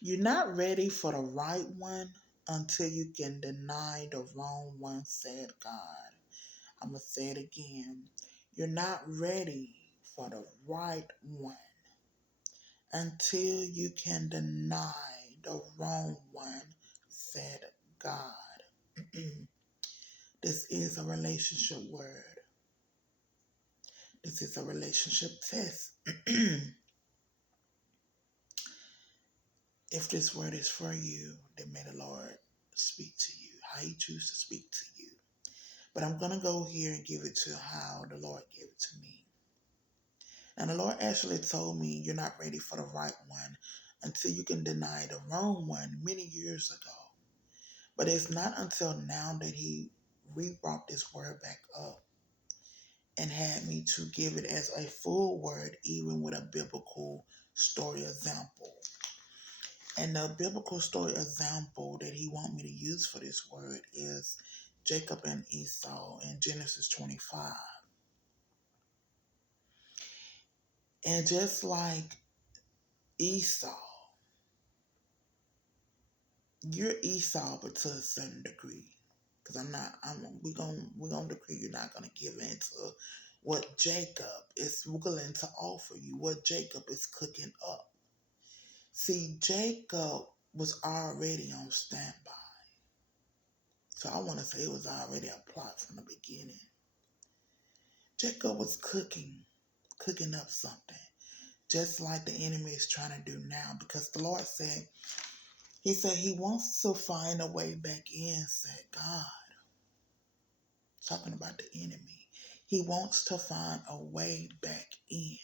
You're not ready for the right one until you can deny the wrong one, said God. I'm going to say it again. You're not ready for the right one until you can deny the wrong one, said God. This is a relationship word. This is a relationship test. If this word is for you, then may the Lord speak to you, how He chooses to speak to you. But I'm going to go here and give it to how the Lord gave it to me. And the Lord actually told me you're not ready for the right one until you can deny the wrong one many years ago. But it's not until now that He re-brought this word back up and had me to give it as a full word, even with a biblical story example. And the biblical story example that He want me to use for this word is Jacob and Esau in Genesis 25. And just like Esau, you're Esau, but to a certain degree. Because we're gonna decree you're not gonna give in to what Jacob is willing to offer you, what Jacob is cooking up. See, Jacob was already on standby. So I want to say it was already a plot from the beginning. Jacob was cooking up something, just like the enemy is trying to do now, because the Lord said, He said He wants to find a way back in, said God. Talking about the enemy. He wants to find a way back in.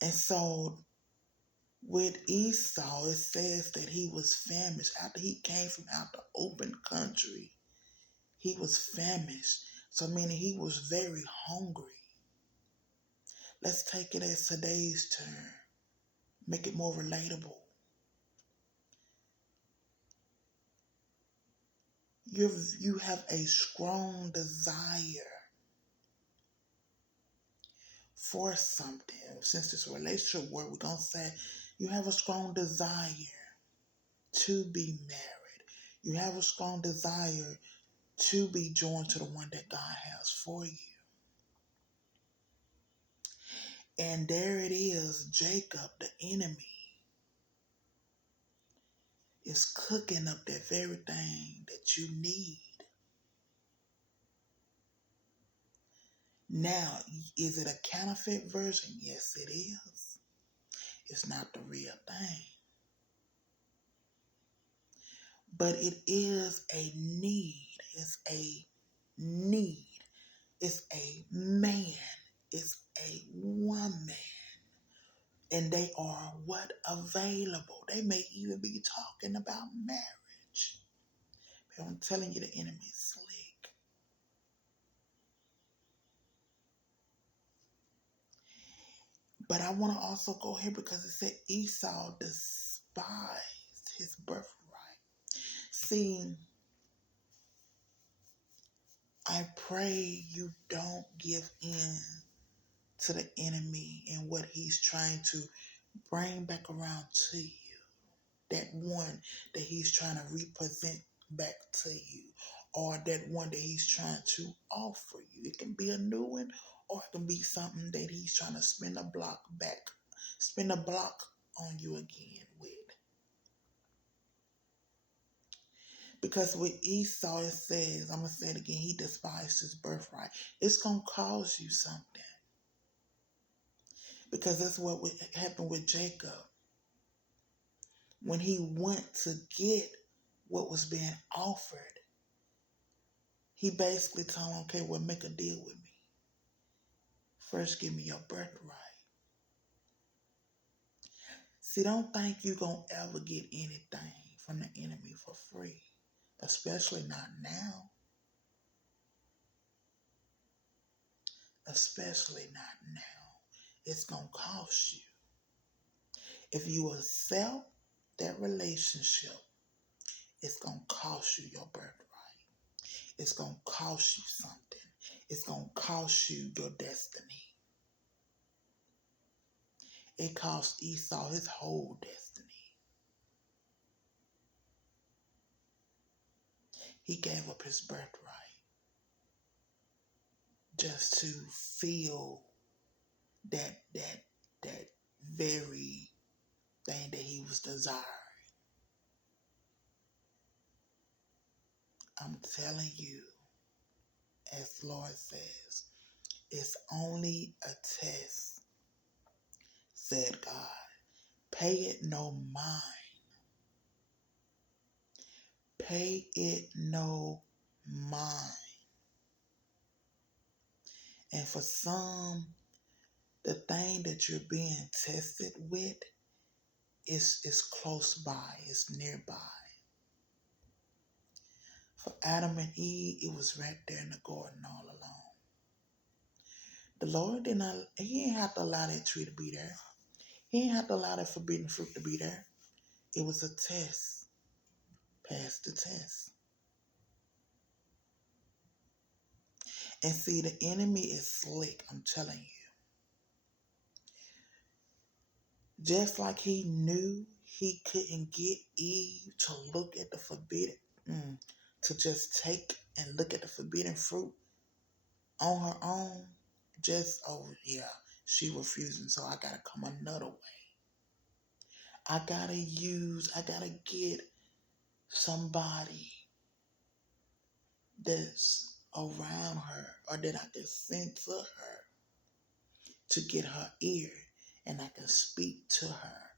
And so with Esau, it says that he was famished. After he came from out the open country, he was famished. So meaning he was very hungry. Let's take it as today's term. Make it more relatable. You have a strong desire for something. Since it's a relationship word, we're going to say you have a strong desire to be married. You have a strong desire to be joined to the one that God has for you. And there it is, Jacob, the enemy, is cooking up that very thing that you need. Now, is it a counterfeit version? Yes, it is. It's not the real thing. But it is a need. It's a need. It's a man. It's a woman. And they are what? Available. They may even be talking about marriage. But I'm telling you, the enemy is slick. But I want to also go here because it said Esau despised his birthright. See, I pray you don't give in to the enemy and what he's trying to bring back around to you. That one that he's trying to represent back to you, or that one that he's trying to offer you. It can be a new one, or it can be something that he's trying to spin a block on you again with. Because with Esau, it says, I'm going to say it again, he despised his birthright. It's going to cause you something. Because that's what happened with Jacob. When he went to get what was being offered, he basically told him, okay, well, make a deal with me. First, give me your birthright. See, don't think you're going to ever get anything from the enemy for free. Especially not now. Especially not now. It's going to cost you. If you accept that relationship, it's going to cost you your birthright. It's going to cost you something. It's going to cost you your destiny. It cost Esau his whole destiny. He gave up his birthright just to feel that very thing that he was desiring. I'm telling you, as the Lord says, it's only a test, said God. Pay it no mind. Pay it no mind. And for some, the thing that you're being tested with is close by, it's nearby. For Adam and Eve, it was right there in the garden all along. The Lord he didn't have to allow that tree to be there. He didn't have to allow that forbidden fruit to be there. It was a test. Pass the test. And see, the enemy is slick, I'm telling you. Just like he knew he couldn't get Eve to look at the forbidden, to just take and look at the forbidden fruit on her own, she refusing, so I gotta come another way. I gotta get somebody that's around her or that I can send to her to get her ear and I can speak to her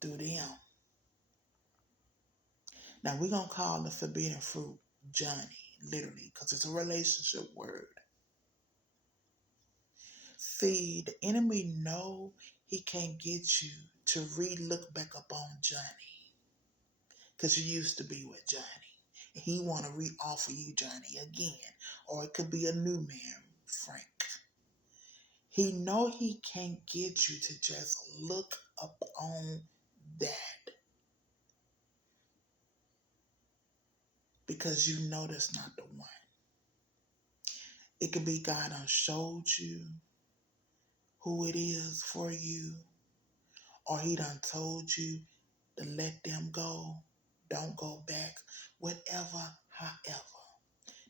through them. Now we're going to call the forbidden fruit Johnny, literally, because it's a relationship word. See, the enemy know he can't get you to re-look back up on Johnny because you used to be with Johnny. He want to re-offer you Johnny again, or it could be a new man, Frank. He know he can't get you to just look up on that because you know that's not the one. It could be God done showed you who it is for you, or he done told you to let them go, don't go back, whatever, however.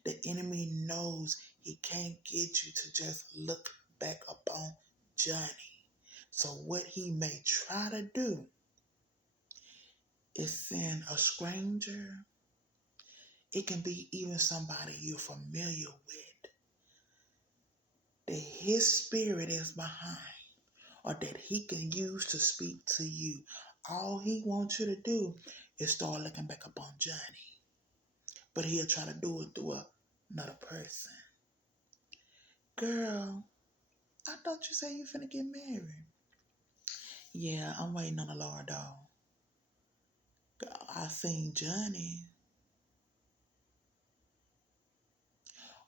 The enemy knows he can't get you to just look back upon Johnny. So what he may try to do is send a stranger. It can be even somebody you're familiar with, that his spirit is behind, or that he can use to speak to you. All he wants you to do is start looking back upon Johnny. But he'll try to do it through another person. Girl, I thought you said you finna get married. Yeah, I'm waiting on the Lord though. Girl, I seen Johnny.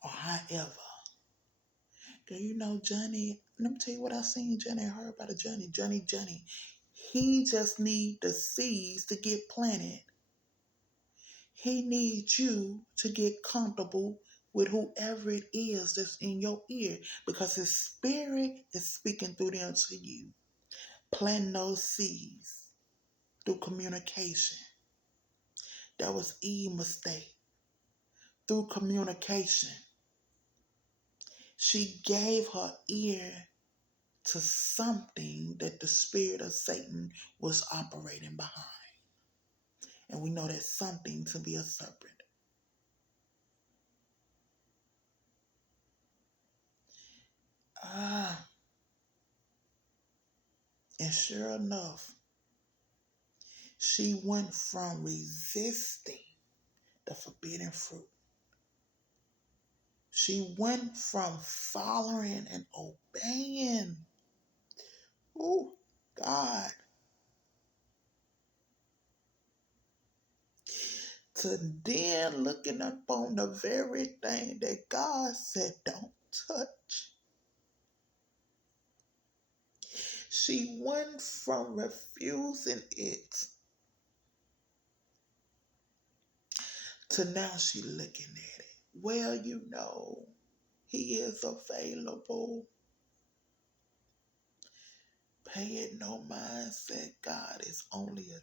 Or however. Girl, you know Johnny, let me tell you what I seen Johnny. I heard about a Johnny. Johnny. He just need the seeds to get planted. He needs you to get comfortable with whoever it is that's in your ear because his spirit is speaking through them to you. Plant those seeds through communication. That was Eve's mistake. Through communication. She gave her ear to something that the spirit of Satan was operating behind. And we know that something to be a serpent. And sure enough, she went from resisting the forbidden fruit. She went from following and obeying. Oh, God. To then looking upon the very thing that God said don't touch. She went from refusing it to now she looking at it. Well, you know, he is available. Pay it no mind, said God, it's only a